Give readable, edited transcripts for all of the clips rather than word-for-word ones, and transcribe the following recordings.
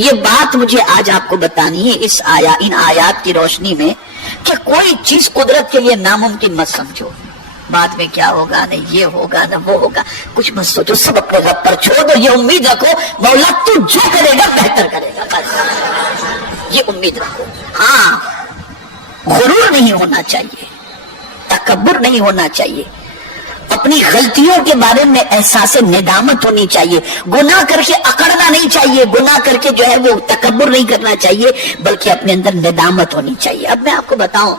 یہ بات مجھے آج آپ کو بتانی ہے ان آیات کی روشنی میں کہ کوئی چیز قدرت کے لیے ناممکن مت سمجھو. بعد میں کیا ہوگا، نہ یہ ہوگا نہ وہ ہوگا، کچھ مت سوچو، سب اپنے رب پر چھوڑ دو. یہ امید رکھو مولا تو جو کرے گا بہتر کرے گا، بس یہ امید رکھو. ہاں، غرور نہیں ہونا چاہیے، تکبر نہیں ہونا چاہیے، اپنی غلطیوں کے بارے میں احساس ندامت ہونی چاہیے. گناہ کر کے اکڑنا نہیں چاہیے، گناہ کر کے جو ہے وہ تکبر نہیں کرنا چاہیے، بلکہ اپنے اندر ندامت ہونی چاہیے. اب میں آپ کو بتاؤں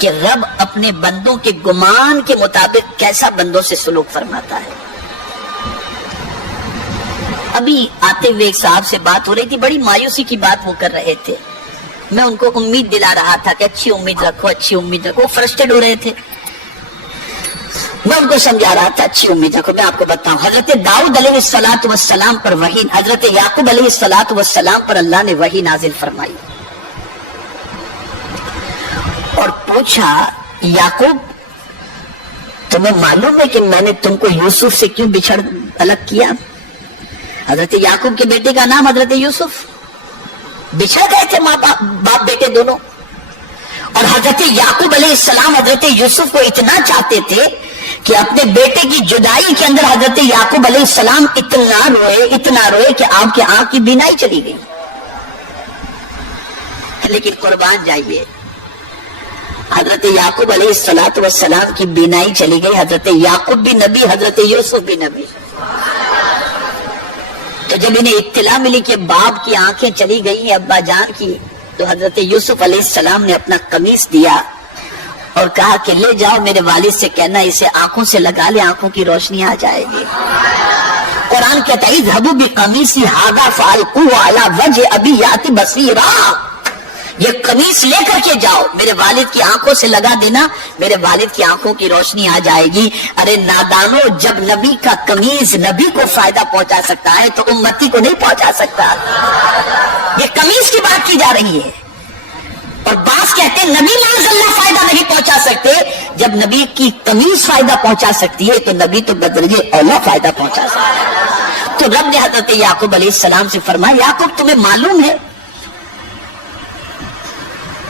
کہ رب اپنے بندوں کے گمان کے مطابق کیسا بندوں سے سلوک فرماتا ہے. ابھی آتے ہوئے ایک صاحب سے بات ہو رہی تھی، بڑی مایوسی کی بات وہ کر رہے تھے. میں ان کو امید دلا رہا تھا کہ اچھی امید رکھو، اچھی امید رکھو. فرسٹریٹ ہو رہے تھے، میں ان کو سمجھا رہا تھا اچھی امید رکھو. میں آپ کو بتاؤں، حضرت داؤد علیہ السلام پر وحی، حضرت یعقوب علیہ السلام پر اللہ نے وحی نازل فرمائی اور پوچھا، یعقوب تمہیں معلوم ہے کہ میں نے تم کو یوسف سے کیوں بچھڑ الگ کیا؟ حضرت یعقوب کے بیٹے کا نام حضرت یوسف. بچھڑ گئے تھے ماں باپ بیٹے دونوں، اور حضرت یعقوب علیہ السلام حضرت یوسف کو اتنا چاہتے تھے کہ اپنے بیٹے کی جدائی کے اندر حضرت یعقوب علیہ السلام اتنا روئے کہ آپ کے آنکھ کی بینائی چلی گئی. لیکن قربان جائیے، حضرت یعقوب علیہ السلام کی بینائی چلی گئی. حضرت یعقوب بھی نبی، حضرت یوسف بھی نبی. تو جب انہیں اطلاع ملی کہ باپ کی آنکھیں چلی گئی ہیں ابا جان کی، تو حضرت یوسف علیہ السلام نے اپنا قمیص دیا اور کہا کہ لے جاؤ میرے والد سے کہنا اسے آنکھوں سے لگا لے، آنکھوں کی روشنی آ جائے گی. قرآن کہتا ہے اذهبوا بقمیصی ھذا فالقوه علی وجه ابی یأتی بصیرا، یہ قمیص لے کر کے جاؤ، میرے والد کی آنکھوں سے لگا دینا، میرے والد کی آنکھوں کی روشنی آ جائے گی. ارے نادانو، جب نبی کا قمیص نبی کو فائدہ پہنچا سکتا ہے تو امتی کو نہیں پہنچا سکتا. یہ قمیص کی بات کی جا رہی ہے. اور بعض کہتے ہیں نبی معاذ اللہ فائدہ نہیں پہنچا سکتے. جب نبی کی قمیص فائدہ پہنچا سکتی ہے تو نبی تو بدرجے اولا فائدہ پہنچا سکتا ہے. تو رب نے حضرت یعقوب علیہ السلام سے فرمایا، یعقوب تمہیں معلوم ہے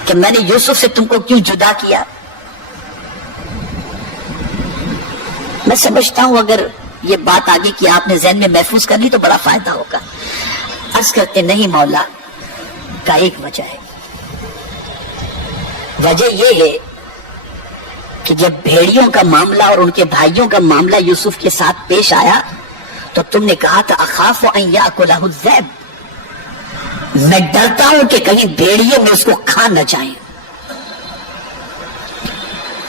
کہ میں نے یوسف سے تم کو کیوں جدا کیا؟ میں سمجھتا ہوں اگر یہ بات آگے کی آپ نے ذہن میں محفوظ کر لی تو بڑا فائدہ ہوگا. عرض کرتے نہیں مولا کا ایک وجہ ہے. وجہ یہ ہے کہ جب بھیڑیوں کا معاملہ اور ان کے بھائیوں کا معاملہ یوسف کے ساتھ پیش آیا تو تم نے کہا تھا اخاف ان یاکلہ الذئب، میں ڈرتا ہوں کہ کہیں بھیڑیے میں اس کو کھا نہ جائیں.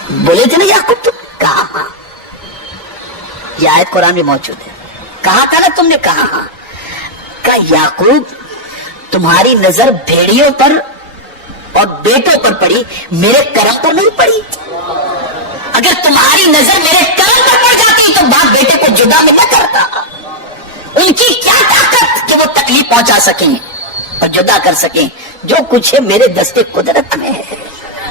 بولے تھے نا یعقوب، تم کہا ہاں، یہ آیت قرآن میں موجود ہے. کہا تھا نا تم نے، کہا ہاں. کہا یعقوب تمہاری نظر بھیڑیوں پر اور بیٹوں پر پڑی، میرے کرم پر نہیں پڑی. اگر تمہاری نظر میرے کرم پر پڑ جاتی تو باپ بیٹے کو جدا میں نہ کرتا. ان کی کیا طاقت کہ وہ تکلیف پہنچا سکیں اور جدا کر سکیں. جو کچھ ہے میرے دستے قدرت میں ہے،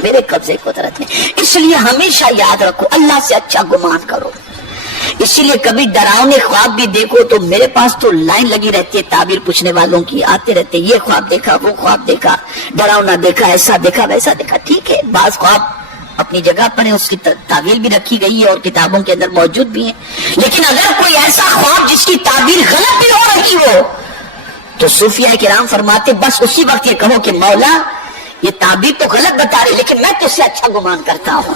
میرے قبضے قدرت میں. اس لیے ہمیشہ یاد رکھو اللہ سے اچھا گمان کرو. اسی لیے کبھی ڈراؤنے خواب بھی دیکھو تو میرے پاس تو لائن لگی رہتی ہے تعبیر پوچھنے والوں کی، آتے رہتے یہ خواب دیکھا، وہ خواب دیکھا، ڈراؤنا دیکھا، ایسا دیکھا، ویسا دیکھا. ٹھیک ہے، بعض خواب اپنی جگہ پر ہیں، اس کی تعبیر بھی رکھی گئی ہے اور کتابوں کے اندر موجود بھی ہیں. لیکن اگر کوئی ایسا خواب جس کی تعبیر غلط بھی ہو رہی ہو تو صوفیاء کرام فرماتے بس اسی وقت یہ کہو کہ مولا یہ تعبیر تو غلط بتا رہے لیکن میں تو اس سے اچھا گمان کرتا ہوں،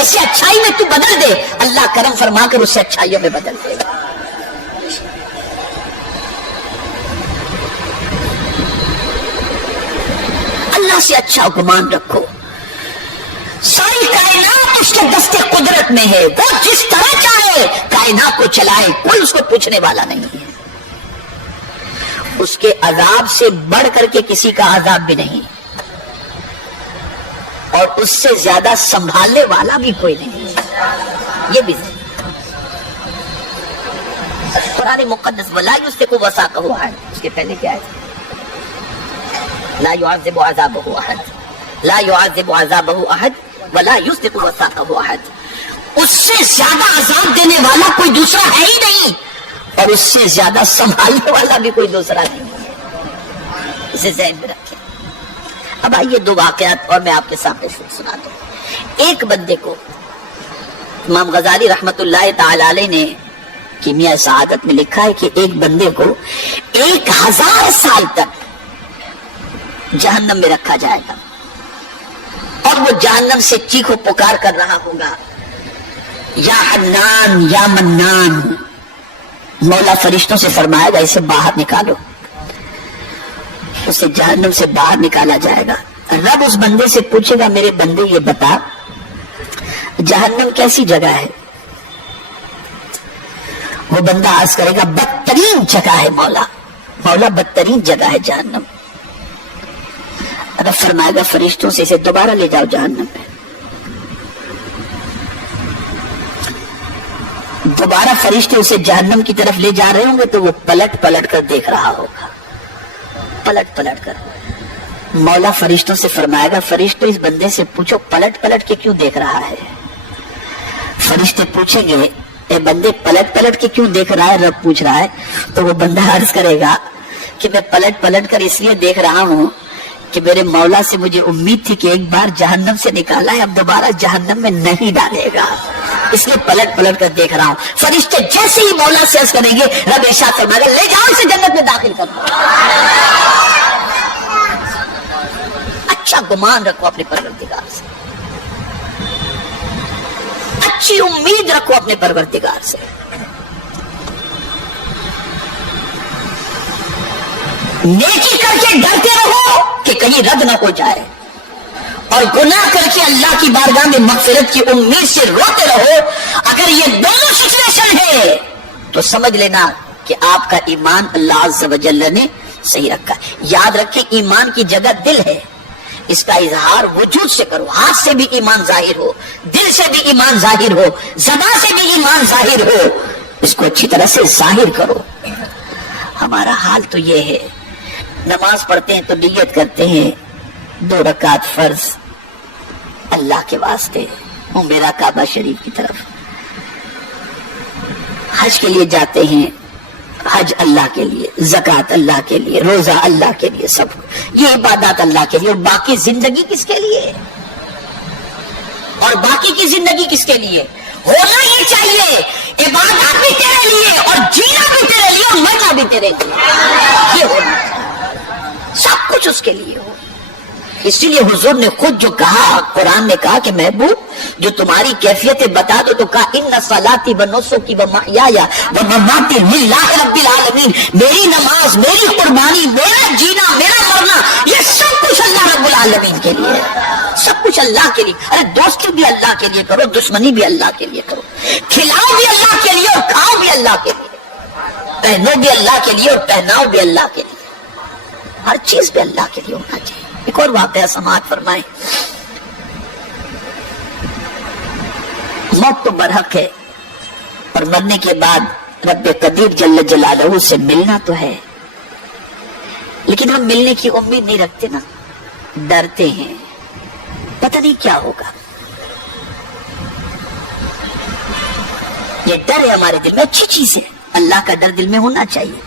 اس سے اچھائی میں تو بدل دے. اللہ کرم فرما کر اس سے اچھائیوں میں بدل دے گا. اللہ سے اچھا گمان رکھو. ساری کائنات اس کے دستے قدرت میں ہے، وہ جس طرح چاہے کائنات کو چلائے، کوئی اس کو پوچھنے والا نہیں ہے. اس کے عذاب سے بڑھ کر کے کسی کا عذاب بھی نہیں، اور اس سے زیادہ سنبھالنے والا بھی کوئی نہیں. یہ بھی قرآن مقدس ولا یذق وثاقہ احد، اس کے پہلے کیا ہے؟ لا يعذب عذابہ احد، لا يعذب عذابہ احد ولا یذق وثاقہ احد. اس سے زیادہ عذاب دینے والا کوئی دوسرا ہے ہی نہیں. اور اس سے زیادہ سنبھالنے والا بھی کوئی دوسرا نہیں ہے، اسے ذہن میں رکھیں۔ اب آئیے دو واقعات اور میں آپ کے سامنے سنا دوں۔ ایک بندے کو امام غزالی رحمت اللہ تعالی علیہ نے کیمیا سعادت میں لکھا ہے کہ ایک بندے کو 1000 سال تک جہنم میں رکھا جائے گا اور وہ جہنم سے چیخ و پکار کر رہا ہوگا، یا حنان یا منان۔ مولا فرشتوں سے فرمائے گا اسے باہر نکالو، اسے جہنم سے باہر نکالا جائے گا۔ رب اس بندے سے پوچھے گا، میرے بندے یہ بتا جہنم کیسی جگہ ہے؟ وہ بندہ عرض کرے گا بدترین جگہ ہے مولا، مولا بدترین جگہ ہے جہنم۔ رب فرمائے گا فرشتوں سے اسے دوبارہ لے جاؤ جہنم میں۔ دوبارہ فرشتے اسے جہنم کی طرف لے جا رہے ہوں گے تو وہ پلٹ پلٹ کر دیکھ رہا ہوگا، پلٹ پلٹ کر۔ مولا فرشتوں سے فرمائے گا فرشتوں اس بندے سے پوچھو پلٹ پلٹ کے کیوں دیکھ رہا ہے؟ فرشتے پوچھیں گے اے بندے پلٹ پلٹ کے کیوں دیکھ رہا ہے؟ رب پوچھ رہا ہے تو وہ بندہ عرض کرے گا کہ میں پلٹ پلٹ کر اس لیے دیکھ رہا ہوں کہ میرے مولا سے مجھے امید تھی کہ ایک بار جہنم سے نکالا ہے، اب دوبارہ جہنم میں نہیں ڈالے گا، اس لیے پلٹ پلٹ کر دیکھ رہا ہوں۔ فرشتے جیسے ہی مولا سے عرض کریں گے رب ارشاد فرمائے گا لے جاؤ اسے جنت میں داخل کر دو۔ اچھا گمان رکھو اپنے پروردگار سے، اچھی امید رکھو اپنے پروردگار سے۔ نیکی کر کے ڈرتے رہو کہ کہیں رد نہ ہو جائے، اور گناہ کر کے اللہ کی بارگاہ میں مغفرت کی امید سے روتے رہو۔ اگر یہ دونوں سچویشن ہے تو سمجھ لینا کہ آپ کا ایمان اللہ عز و جل نے صحیح رکھا ہے۔ یاد رکھیں ایمان کی جگہ دل ہے، اس کا اظہار وجود سے کرو، ہاتھ سے بھی ایمان ظاہر ہو، دل سے بھی ایمان ظاہر ہو، زبان سے بھی ایمان ظاہر ہو، اس کو اچھی طرح سے ظاہر کرو۔ ہمارا حال تو یہ ہے، نماز پڑھتے ہیں تو نیت کرتے ہیں 2 رکعت فرض اللہ کے واسطے، میرا کعبہ شریف کی طرف۔ حج کے لیے جاتے ہیں، حج اللہ کے لیے، زکوٰۃ اللہ کے لیے، روزہ اللہ کے لیے، سب یہ عبادات اللہ کے لیے، اور باقی زندگی کس کے لیے؟ اور باقی کی زندگی کس کے لیے؟ ہونا یہ چاہیے عبادات بھی تیرے لیے اور جینا بھی تیرے لیے اور مرنا بھی تیرے لیے، یہ ہونا چاہیے، سب کچھ اس کے لیے ہو۔ اسی لیے حضور نے خود جو کہا، قرآن نے کہا کہ محبوب جو تمہاری کیفیتیں بتا دو، تو کہا ان صلاتی و نسکی و محیایا و مماتی للہ رب العالمین، میری نماز، میری قربانی، میرا جینا، میرا مرنا، یہ سب کچھ اللہ رب العالمین کے لیے ہے، سب کچھ اللہ کے لیے۔ ارے دوستی بھی اللہ کے لیے کرو، دشمنی بھی اللہ کے لیے کرو، کھلاؤ بھی اللہ کے لیے اور کھاؤ بھی اللہ کے لیے، پہنو بھی اللہ کے لیے اور پہناؤ بھی اللہ کے لیے، ہر چیز بھی اللہ کے لیے ہونا چاہیے۔ ایک اور واقعہ سماعت فرمائیں۔ موت تو برحق ہے اور مرنے کے بعد رب قدیر جل جلالہ سے ملنا تو ہے، لیکن ہم ملنے کی امید نہیں رکھتے نا، ڈرتے ہیں، پتہ نہیں کیا ہوگا۔ یہ ڈر ہے ہمارے دل میں، اچھی چیز ہے، اللہ کا ڈر دل میں ہونا چاہیے،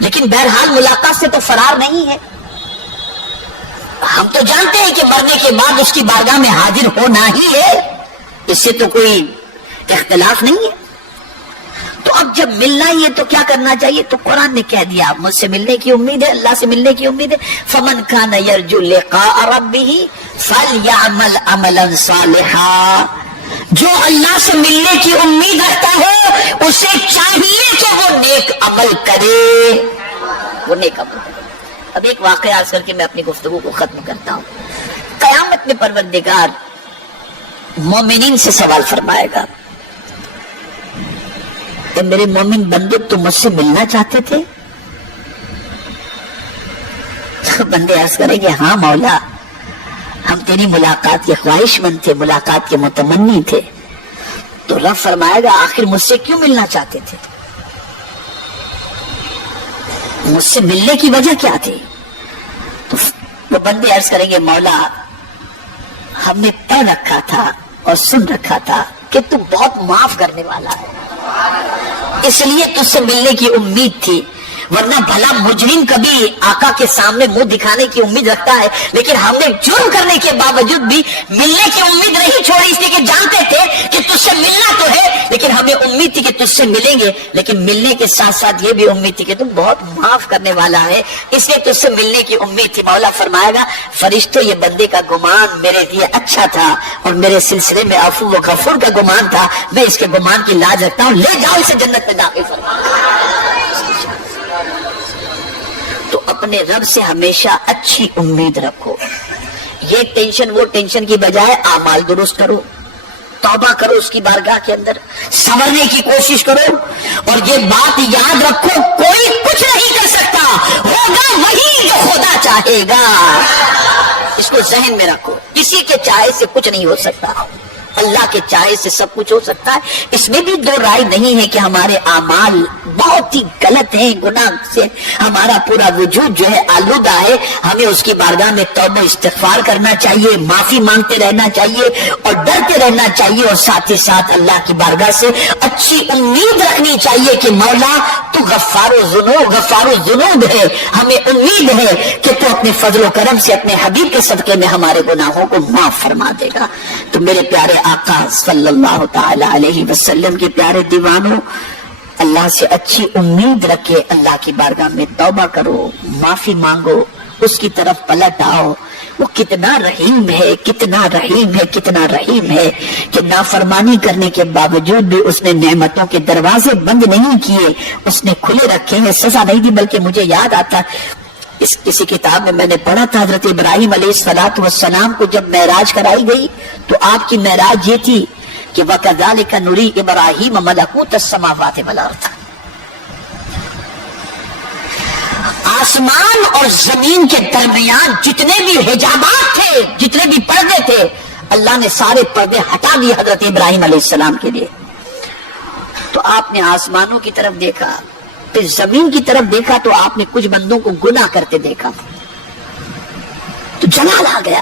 لیکن بہرحال ملاقات سے تو فرار نہیں ہے۔ ہم تو جانتے ہیں کہ مرنے کے بعد اس کی بارگاہ میں حاضر ہونا ہی ہے، اس سے تو کوئی اختلاف نہیں ہے۔ تو اب جب ملنا ہی ہے تو کیا کرنا چاہیے؟ تو قرآن نے کہہ دیا مجھ سے ملنے کی امید ہے، اللہ سے ملنے کی امید ہے۔ فمن کان یرجو لقاء ربہ فلیعمل عملا صالحا، جو اللہ سے ملنے کی امید رکھتا ہے اسے چاہیے کہ وہ نیک عمل کرے، وہ نیک عمل کرے۔ اب ایک واقعہ عرض کر کے میں اپنی گفتگو کو ختم کرتا ہوں۔ قیامت میں پروردگار مومنین سے سوال فرمائے گا کہ میرے مومن بندے تم مجھ سے ملنا چاہتے تھے؟ بندے عرض کریں گے ہاں مولا، ہم تیری ملاقات کے خواہش مند تھے، ملاقات کے متمنی تھے۔ تو رب فرمائے گا آخر مجھ سے کیوں ملنا چاہتے تھے؟ مجھ سے ملنے کی وجہ کیا تھی؟ تو وہ بندے عرض کریں گے مولا ہم نے پڑھ رکھا تھا اور سن رکھا تھا کہ تو بہت معاف کرنے والا ہے، اس لیے تجھ سے ملنے کی امید تھی، ورنہ بھلا مجرم کبھی آقا کے سامنے منہ دکھانے کی امید رکھتا ہے، لیکن ہم نے جرم کرنے کے باوجود بھی ملنے کی امید نہیں چھوڑی، اس لیے کہ جانتے تھے کہ تجھ سے ملنا تو ہے، لیکن ہمیں امید تھی کہ تجھ سے ملیں گے، لیکن ملنے کے ساتھ ساتھ یہ بھی امید تھی کہ تم بہت معاف کرنے والا ہے، اس لیے تجھ سے ملنے کی امید تھی۔ مولا فرمائے گا فرشتوں یہ بندے کا گمان میرے لیے اچھا تھا اور میرے سلسلے میں عفو و غفور کا گمان تھا، میں اس کے گمان کی لاج رکھتا ہوں، لے جاؤ اسے جنت میں داخل فرما۔ تو اپنے رب سے ہمیشہ اچھی امید رکھو، یہ ٹینشن وہ ٹینشن کی بجائے اعمال درست کرو، توبہ کرو اس کی بارگاہ کے اندر، سنورنے کی کوشش کرو، اور یہ بات یاد رکھو کوئی کچھ نہیں کر سکتا، ہوگا وہی جو خدا چاہے گا، اس کو ذہن میں رکھو، کسی کے چاہے سے کچھ نہیں ہو سکتا، اللہ کے چاہے سے سب کچھ ہو سکتا ہے۔ اس میں بھی دو رائے نہیں ہے کہ ہمارے اعمال بہت ہی غلط ہیں، گناہ سے ہمارا پورا وجود جو ہے آلودہ ہے، ہمیں اس کی بارگاہ میں توبہ استغفار کرنا چاہیے، معافی مانگتے رہنا چاہیے اور ڈرتے رہنا چاہیے، اور ساتھ ہی ساتھ اللہ کی بارگاہ سے اچھی امید رکھنی چاہیے کہ مولا تو غفار الذنوب ہے، ہمیں امید ہے کہ تو اپنے فضل و کرم سے اپنے حبیب کے صدقے میں ہمارے گناہوں کو معاف فرما دے گا۔ تو میرے پیارے آقا صلی اللہ تعالی علیہ وسلم کے پیارے دیوانوں، اللہ سے اچھی امید رکھے، اللہ کی بارگاہ میں توبہ کرو، معافی مانگو، اس کی طرف پلٹ آؤ، وہ کتنا رحیم ہے، کتنا رحیم ہے، کتنا رحیم ہے کہ نافرمانی کرنے کے باوجود بھی اس نے نعمتوں کے دروازے بند نہیں کیے، اس نے کھلے رکھے ہیں، سزا نہیں دی۔ بلکہ مجھے یاد آتا اس کسی کتاب میں میں نے پڑھا تھا، حضرت ابراہیم علیہ السلام کو جب معراج کرائی گئی تو آپ کی معراج یہ تھی کہ وَكَذَلِكَ نُرِي إِبْرَاهِيمَ مَلَكُوتَ السَّمَاوَاتِ وَالْأَرْضِ، آسمان اور زمین کے درمیان جتنے بھی حجابات تھے، جتنے بھی پردے تھے، اللہ نے سارے پردے ہٹا دیے حضرت ابراہیم علیہ السلام کے لیے۔ تو آپ نے آسمانوں کی طرف دیکھا، پھر زمین کی طرف دیکھا، تو آپ نے کچھ بندوں کو گناہ کرتے دیکھا، تو جلال آ گیا۔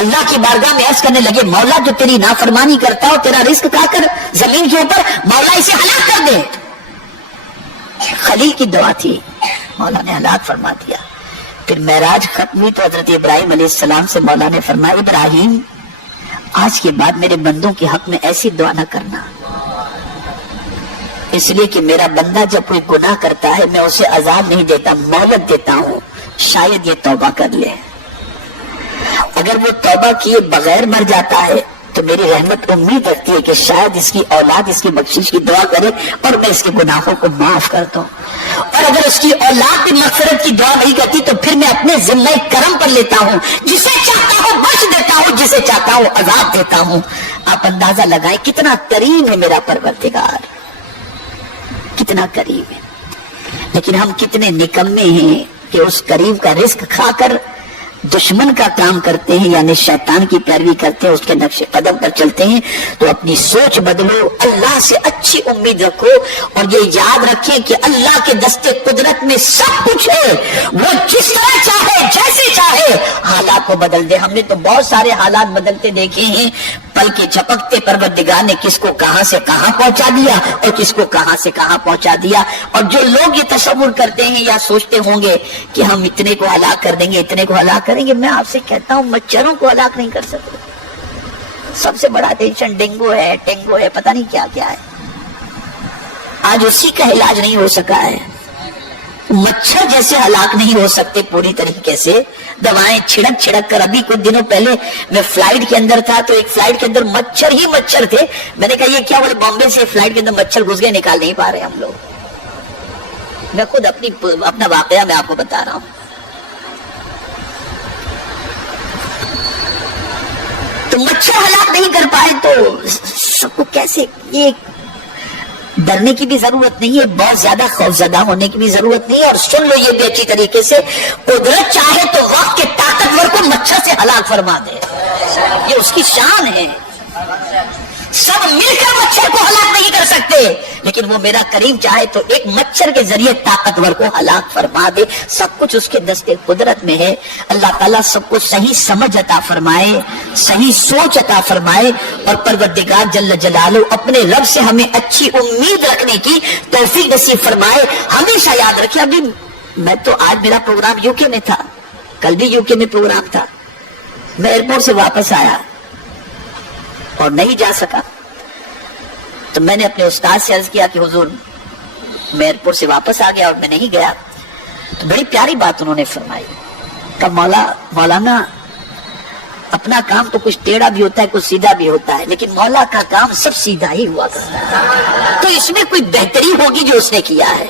اللہ کی بارگاہ میں عرض کرنے لگے مولا جو تیری نافرمانی کرتا ہو، تیرا رزق کھا کر زمین کے اوپر، مولا اسے ہلاک کر دے۔ خلیل کی دعا تھی، مولا نے ہلاک فرما دیا۔ پھر معراج ختم ہوئی تو حضرت ابراہیم علیہ السلام سے مولا نے فرمایا ابراہیم آج کے بعد میرے بندوں کے حق میں ایسی دعا نہ کرنا، اس لیے کہ میرا بندہ جب کوئی گناہ کرتا ہے میں اسے عذاب نہیں دیتا، مہلت دیتا ہوں، شاید یہ توبہ کر لے، اگر وہ توبہ کیے بغیر مر جاتا ہے تو میری رحمت امید رکھتی ہے کہ شاید اس کی اولاد اس کی بخشش کی دعا کرے اور میں اس کے گناہوں کو معاف کر دوں، اور اگر اس کی اولاد بھی مغفرت کی دعا نہیں کرتی تو پھر میں اپنے ذمہ کرم پر لیتا ہوں، جسے چاہتا ہوں بخش دیتا ہوں، جسے چاہتا ہوں عذاب دیتا ہوں۔ آپ اندازہ لگائیں کتنا کریم ہے میرا پروردگار، کتنا کریم ہے، لیکن ہم کتنے نکمے ہیں کہ اس کریم کا رزق کھا کر دشمن کا کام کرتے ہیں، یعنی شیطان کی پیروی کرتے ہیں، اس کے نقش قدم پر چلتے ہیں۔ تو اپنی سوچ بدلو، اللہ سے اچھی امید رکھو، اور یہ یاد رکھیں کہ اللہ کے دستے قدرت میں سب کچھ ہے، وہ جس طرح چاہے جیسے چاہے حالات کو بدل دے۔ ہم نے تو بہت سارے حالات بدلتے دیکھے ہیں، پل کے جھپکتے پروردگار نے کس کو کہاں سے کہاں پہنچا دیا اور کس کو کہاں سے کہاں پہنچا دیا۔ اور جو لوگ یہ تصور کرتے ہیں یا سوچتے ہوں گے کہ ہم اتنے کو ہلاک کر دیں گے، اتنے کو ہلاک کریں گے، میں آپ سے کہتا ہوں مچھروں کو ہلاک نہیں کر سکتے۔ سب سے بڑا ٹینشن ڈینگو ہے، پتہ نہیں کیا کیا ہے، آج اسی کا علاج نہیں ہو سکا ہے۔ مچھر جیسے ہلاک نہیں ہو سکتے پوری طریقے سے، دوائیں چھڑک کر۔ ابھی کچھ دنوں پہلے میں فلائٹ کے اندر تھا تو ایک فلائٹ کے اندر مچھر ہی مچھر تھے، میں نے کہا یہ کیا، بولے بامبے سے فلائٹ کے اندر مچھر گھس گئے، نکال نہیں پا رہے ہم لوگ۔ میں خود اپنا واقعہ میں آپ کو بتا رہا ہوں۔ تو مچھر ہلاک نہیں کر پائے تو سب کو کیسے، یہ ڈرنے کی بھی ضرورت نہیں ہے، بہت زیادہ خوفزدہ ہونے کی بھی ضرورت نہیں ہے، اور سن لو یہ بھی اچھی طریقے سے، قدرت چاہے تو وقت کے طاقتور کو مچھر سے ہلاک فرما دے، یہ اس کی شان ہے۔ سب مل کر مچھر کو ہلاک نہیں کر سکتے، لیکن وہ میرا کریم چاہے تو ایک مچھر کے ذریعے طاقتور کو ہلاک فرما دے. سب کچھ اس کے دستے قدرت میں ہے. اللہ تعالیٰ سب کو صحیح سمجھ عطا فرمائے, صحیح سوچ عطا فرمائے, اور پروردگار جل جلالہ اپنے رب سے ہمیں اچھی امید رکھنے کی توفیق نصیب فرمائے. ہمیشہ یاد رکھیں, ابھی میں تو آج میرا پروگرام یو کے میں تھا, کل بھی یو کے میں پروگرام تھا, میں ایئرپورٹ سے واپس آیا اور نہیں جا سکا, تو میں نے اپنے استاد سے عرض کیا کہ حضور میں ایئرپورٹ سے واپس آ گیا اور میں نہیں گیا. تو بڑی پیاری بات انہوں نے فرمائی کہ مولانا اپنا کام تو کچھ ٹیڑھا بھی ہوتا ہے, کچھ سیدھا بھی ہوتا ہے, لیکن مولا کا کام سب سیدھا ہی ہوا کرتا ہے, تو اس میں کوئی بہتری ہوگی جو اس نے کیا ہے,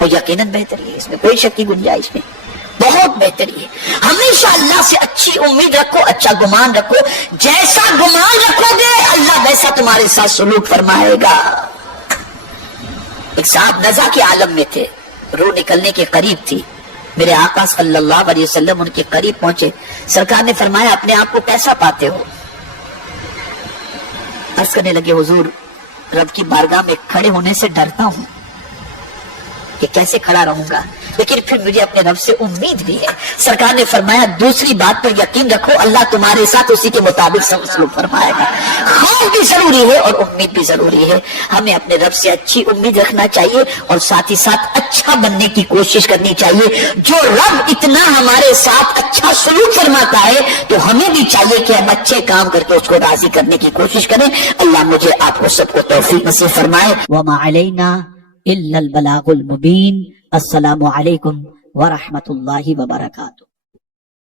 وہ یقیناً بہتری ہے, اس میں کوئی شک کی گنجائش نہیں, بہت بہتری ہے. ہمیشہ اللہ سے اچھی امید رکھو, اچھا گمان رکھو, جیسا گمان رکھو گے اللہ ویسا تمہارے ساتھ سلوک فرمائے گا. ایک صاحب نزا کے عالم میں تھے, روح نکلنے کے قریب تھی, میرے آقا صلی اللہ علیہ وسلم ان کے قریب پہنچے. سرکار نے فرمایا اپنے آپ کو کیسا پاتے ہو؟ عرض کرنے لگے حضور رب کی بارگاہ میں کھڑے ہونے سے ڈرتا ہوں کہ کیسے کھڑا رہوں گا, لیکن پھر مجھے اپنے رب سے امید بھی ہے. سرکار نے فرمایا دوسری بات پر یقین رکھو, اللہ تمہارے ساتھ اسی کے مطابق سب سلوک فرمائے گا. خوف بھی ضروری ہے اور امید بھی ضروری ہے. ہمیں اپنے رب سے اچھی امید رکھنا چاہیے اور ساتھ ہی ساتھ اچھا بننے کی کوشش کرنی چاہیے. جو رب اتنا ہمارے ساتھ اچھا سلوک فرماتا ہے تو ہمیں بھی چاہیے کہ ہم اچھے کام کر کے اس کو راضی کرنے کی کوشش کریں. اللہ مجھے آپ کو سب کو توفیق نصیب فرمائے. وما علینا الا البلاغ المبین. السلام علیکم ورحمۃ اللہ وبرکاتہ.